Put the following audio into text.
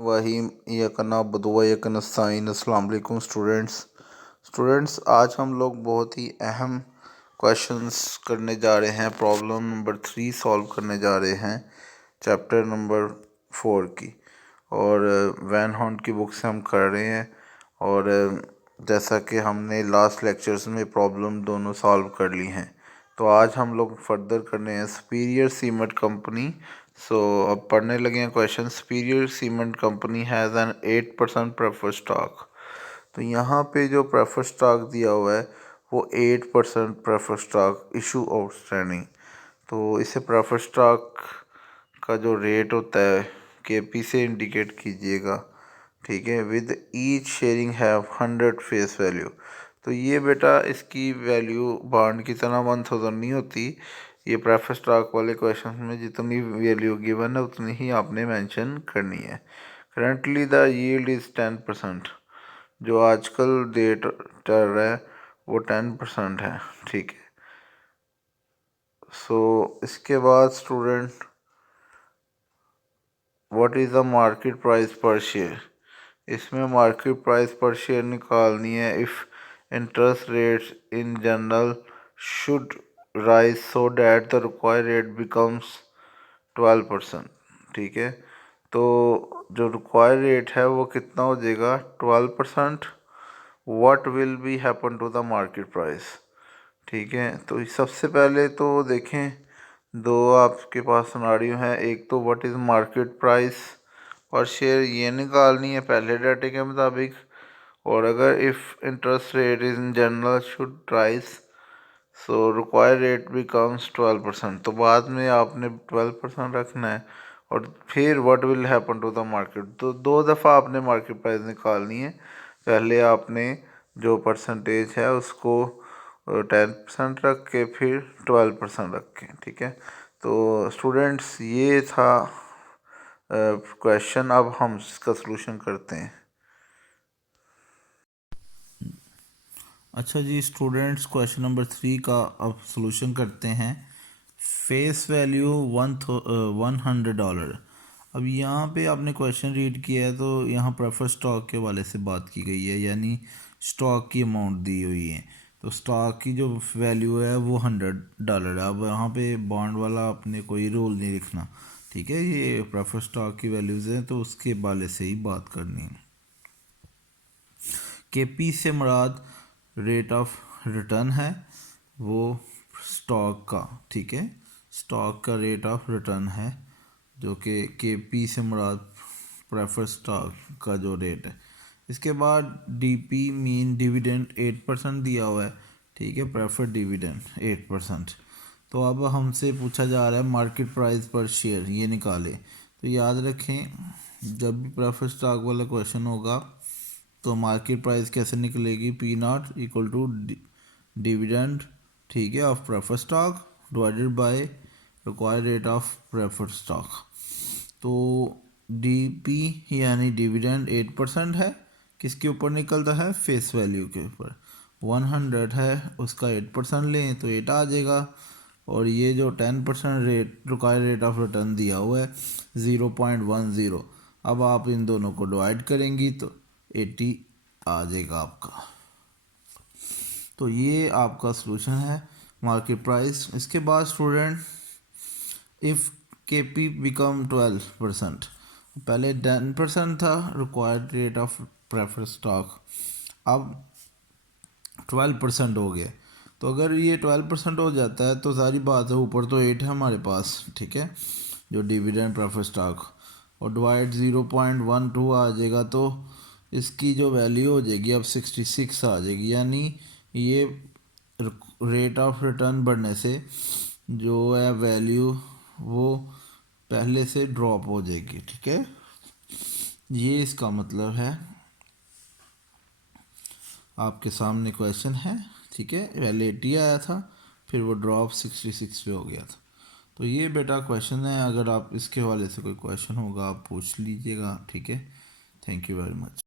वहीम यकना बदुआ यकन sign. अस्सलाम वालेकुम students आज हम लोग बहुत ही अहम क्वेश्चंस करने जा रहे हैं। प्रॉब्लम नंबर 3 सॉल्व करने जा रहे हैं चैप्टर नंबर 4 की, और वैन हॉर्न की बुक से हम कर रहे हैं। और जैसा कि हमने लास्ट लेक्चर्स में प्रॉब्लम दोनों सॉल्व कर ली हैं, तो आज हम लोग फर्दर करने हैं सुपीरियर सीमेंट कंपनी। सो अब पढ़ने लगे हैं question. Superior cement company has an 8% prefer stock. तो यहाँ पे जो प्रेफर स्टॉक दिया हुआ है वो 8% प्रेफर स्टॉक इशू आउटस्टैंडिंग। तो इसे प्रेफर स्टॉक का जो रेट होता है केपी से इंडिकेट कीजिएगा, ठीक है। With each sharing have 100 face value. तो ये बेटा इसकी वैल्यू बॉन्ड की तरह 1000 नहीं होती। ये प्रेफर स्टॉक वाले क्वेश्चन में जितनी वैल्यू गिवन है उतनी ही आपने मेंशन करनी है। Currently the yield is 10%। जो आजकल डेट चल रहा है वो 10% है, ठीक है। सो इसके बाद student, what is the market price पर शेयर। इसमें मार्केट प्राइस पर शेयर निकालनी है। If interest rates in general should rise so that the required rate becomes 12%, ठीक है। तो जो रिक्वायर्ड रेट है वो कितना हो जाएगा 12%। What will be happen to the market price, ठीक है। तो सबसे पहले तो देखें, दो आपके पास सिनारियो हैं। एक तो व्हाट इज़ मार्केट प्राइस और शेयर ये निकालनी है पहले डाटे के मुताबिक। और अगर if interest rate in general should rise so required rate becomes 12%, तो बाद में आपने 12% रखना है। और फिर what will happen to the market, तो दो दफ़ा आपने मार्केट प्राइस निकालनी है। पहले आपने जो परसेंटेज है उसको 10% रख के फिर 12% रख के, ठीक है। तो स्टूडेंट्स ये था क्वेश्चन। अब हम इसका सलूशन करते हैं। अच्छा जी स्टूडेंट्स, क्वेश्चन नंबर 3 का अब सलूशन करते हैं। Face value $100। अब यहाँ पे आपने क्वेश्चन रीड किया है तो यहाँ प्रेफर स्टॉक के वाले से बात की गई है, यानी स्टॉक की अमाउंट दी हुई है। तो स्टॉक की जो वैल्यू है वो $100 है। अब यहाँ पे बॉन्ड वाला आपने कोई रूल नहीं लिखना, ठीक है। ये प्रेफर स्टॉक की वैल्यूज़ हैं तो उसके वाले से ही बात करनी है। केपी से मुराद रेट ऑफ रिटर्न है वो स्टॉक का, ठीक है। स्टॉक का रेट ऑफ रिटर्न है जो कि केपी से मुराद प्रेफर स्टॉक का जो रेट है। इसके बाद डीपी मीन डिविडेंड 8% दिया हुआ है, ठीक है। Prefer dividend 8%। तो अब हमसे पूछा जा रहा है मार्केट प्राइस पर शेयर, ये निकाले। तो याद रखें, जब भी प्रेफर स्टॉक वाला क्वेश्चन होगा तो मार्केट प्राइस कैसे निकलेगी, P not equal to dividend, ठीक है, of prefer stock divided by required rate of prefer stock. तो डीपी यानी डिविडेंड 8% है, किसके ऊपर निकलता है, फेस वैल्यू के ऊपर। 100 है उसका 8% लें तो 8 आ जाएगा। और ये जो 10% rate required rate of return दिया हुआ है 0.10, अब आप इन दोनों को डिवाइड करेंगी तो 80 आ जाएगा आपका। तो ये आपका सलूशन है मार्केट प्राइस। इसके बाद स्टूडेंट, इफ़ के पी बिकम 12%, पहले 10% था required rate of prefer stock, अब 12% हो गया। तो अगर ये 12% हो जाता है तो सारी बात है, ऊपर तो 8 है हमारे पास, ठीक है, जो डिविडेंड प्रेफर स्टॉक, और डिवाइड 0.12 आ जाएगा तो इसकी जो वैल्यू हो जाएगी अब 66 आ जाएगी। यानी ये रेट ऑफ रिटर्न बढ़ने से जो है वैल्यू वो पहले से ड्रॉप हो जाएगी, ठीक है। ये इसका मतलब है। आपके सामने क्वेश्चन है, ठीक है। पहले 80 आया था, फिर वो ड्रॉप 66 पे हो गया था। तो ये बेटा क्वेश्चन है। अगर आप इसके हवाले से कोई क्वेश्चन होगा आप पूछ लीजिएगा, ठीक है। Thank you very much.